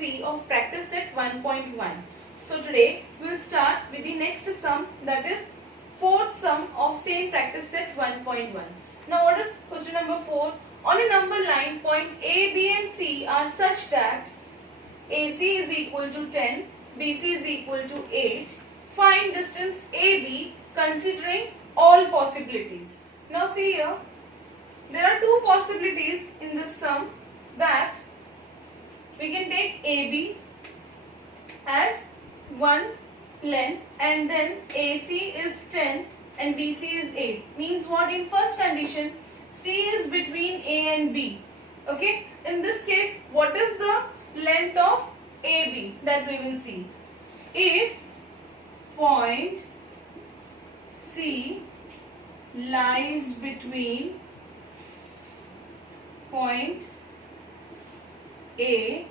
3 of practice set 1.1. So today we will start with the next sum, that is fourth sum of same practice set 1.1. Now what is question number 4? On a number line, point A, B and C are such that AC is equal to 10, BC is equal to 8. Find distance AB considering all possibilities. Now see here, there are two possibilities in this sum, that we can take AB as one length and then AC is 10 and BC is 8. Means what? In first condition, C is between A and B. Okay. In this case, what is the length of AB that we will see? If point C lies between point A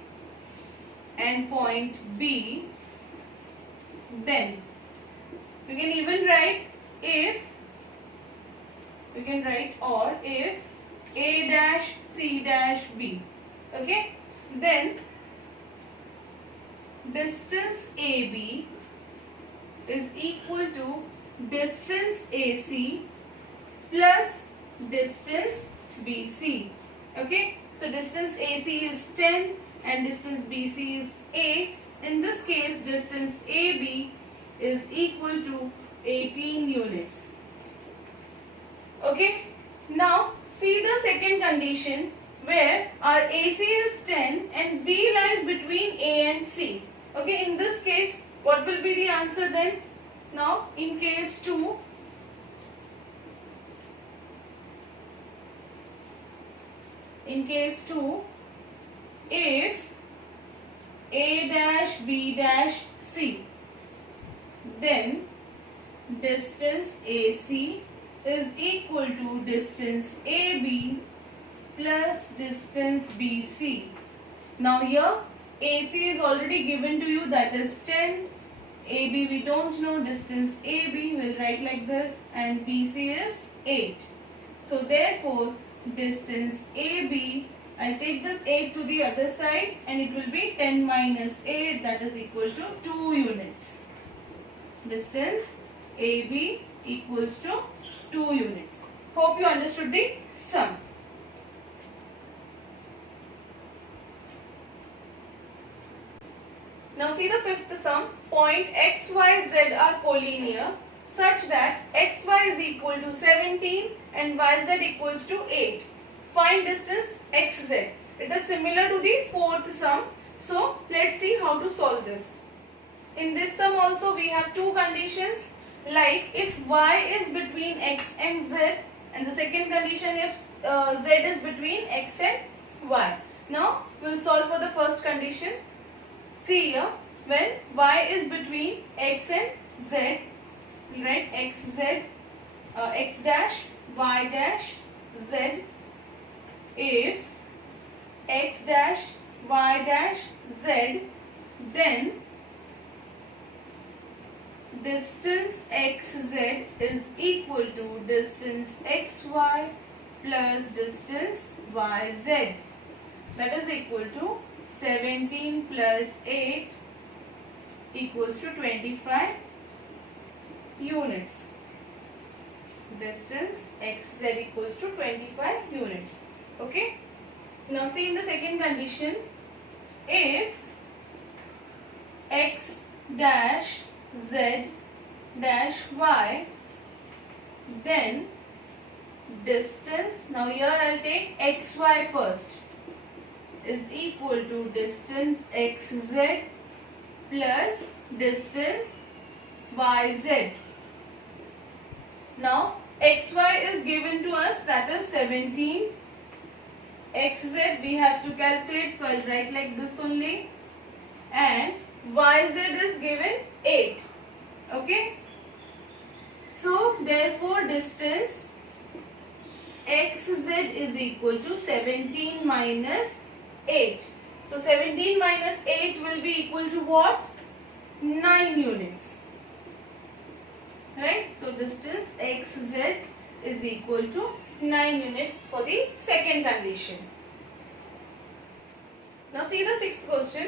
and point B, then we can even write if, we can write or if A dash C dash B. Okay, then distance AB is equal to distance AC plus distance BC. Okay, so distance AC is 10 and distance BC is 8. In this case, distance AB is equal to 18 units. Okay, now see the second condition where our AC is 10 and B lies between A and C. Okay, in this case, what will be the answer then? Now, in case 2, if A dash B dash C, then distance AC is equal to distance AB plus distance BC. Now here AC is already given to you, that is 10. AB we don't know, distance AB we'll write like this, and BC is 8. So therefore distance AB, I'll take this 8 to the other side and it will be 10 minus 8, that is equal to 2 units. Distance AB equals to 2 units. Hope you understood the sum. Now see the fifth sum. Point X, Y, Z are collinear such that XY is equal to 17 and YZ equals to 8. Find distance XZ. It is similar to the fourth sum. So let's see how to solve this. In this sum also we have two conditions, like if Y is between X and Z, and the second condition if Z is between X and Y. Now we will solve for the first condition. See here, when Y is between X and Z, we write XZ, X dash, Y dash, Z. If X dash, Y dash, Z, then distance XZ is equal to distance XY plus distance YZ. That is equal to 17 plus 8 equals to 25 units. Distance XZ equals to 25 units. Okay. Now see in the second condition, if X dash Z dash Y, then distance, now here I will take XY first, is equal to distance XZ plus distance YZ. Now XY is given to us, that is 17. XZ we have to calculate, so I will write like this only, and YZ is given 8. Okay. So therefore distance XZ is equal to 17 minus 8. So 17 minus 8 will be equal to what? 9 units. Right. So distance XZ is equal to 9 units for the second condition. Now see the sixth question.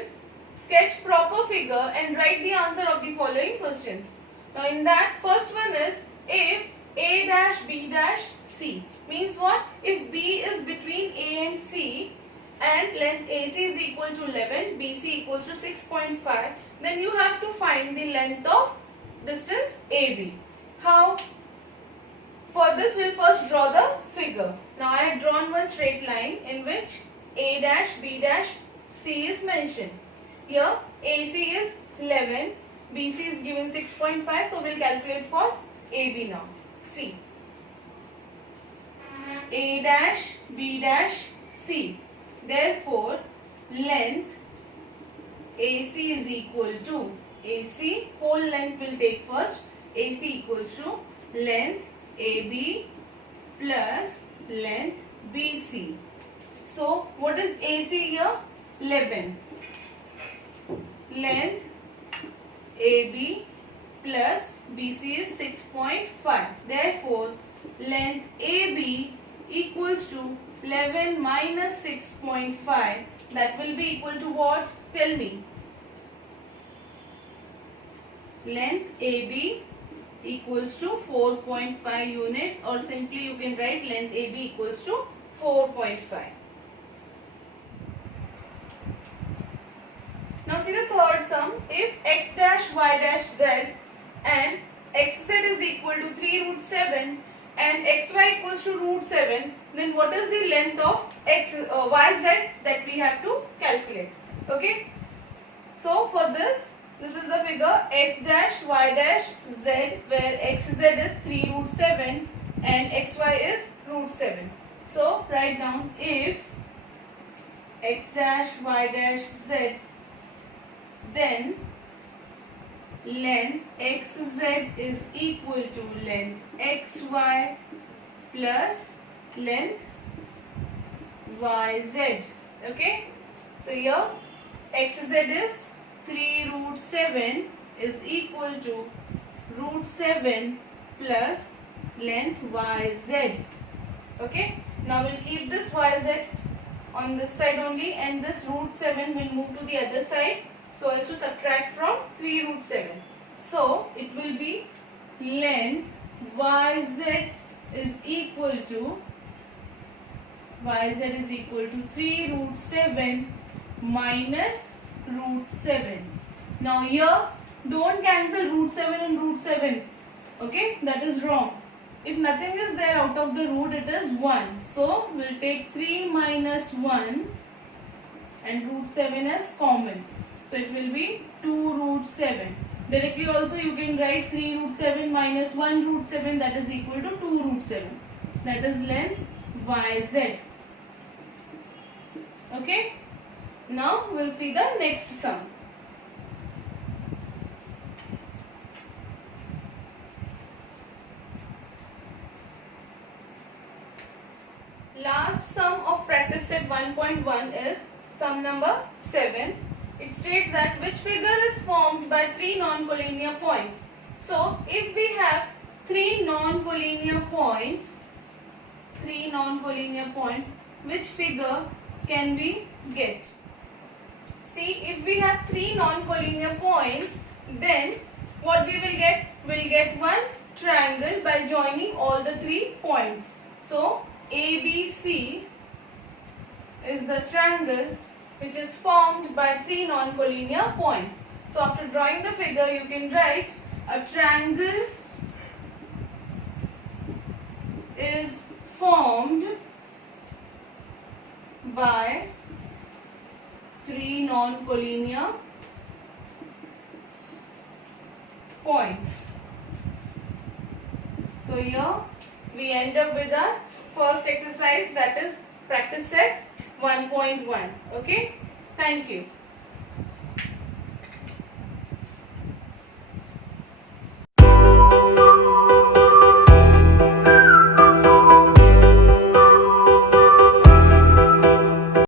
sketch proper figure and write the answer of the following questions. Now in that, first one is if A dash B dash C. Means what? If B is between A and C and length AC is equal to 11, BC equals to 6.5, then you have to find the length of distance AB. How? For this we will first draw the figure. Now I have drawn one straight line in which A dash B dash C is mentioned. Here AC is 11, BC is given 6.5, so we will calculate for AB now. C. A dash B dash C. Therefore, length AC is equal to AC, whole length will take first, AC equals to length AB plus length BC. So, what is AC here? 11. Length AB plus BC is 6.5. Therefore, length AB equals to 11 minus 6.5. That will be equal to what? Tell me. Length AB equals to 4.5 units, or simply you can write length AB equals to 4.5. Now see the third sum. If x dash y dash z and xz is equal to 3 root 7 and xy equals to root 7, then what is the length of yz that we have to calculate? Okay. So for this is the figure x dash y dash z, where xz is 3 root 7 and xy is root 7. So write down if x dash y dash z, then length xz is equal to length xy plus length yz. Okay. So here xz is 3 root 7 is equal to root 7 plus length yz. Okay. Now we'll keep this yz on this side only, and this root 7 will move to the other side so as to subtract from 3 root 7. So it will be length yz is equal to 3 root 7 minus root 7. Now here don't cancel root 7 and root 7. Okay, that is wrong. If nothing is there out of the root, it is 1. So we'll take 3 minus 1 and root 7 as common. So it will be 2 root 7. Directly also you can write 3 root 7 minus 1 root 7, that is equal to 2 root 7. That is length yz. Okay. Now we'll see the next sum. Last sum of practice set 1.1 is sum number 7. It states that which figure is formed by 3 non-collinear points. So if we have 3 non-collinear points, which figure can we get? See, if we have 3 non-collinear points, then what we will get? We'll get one triangle by joining all the 3 points. So ABC is the triangle which is formed by 3 non-collinear points. So after drawing the figure, you can write a triangle is formed by 3 non-collinear points. So here we end up with our first exercise, that is practice set 1.1. Okay, thank you.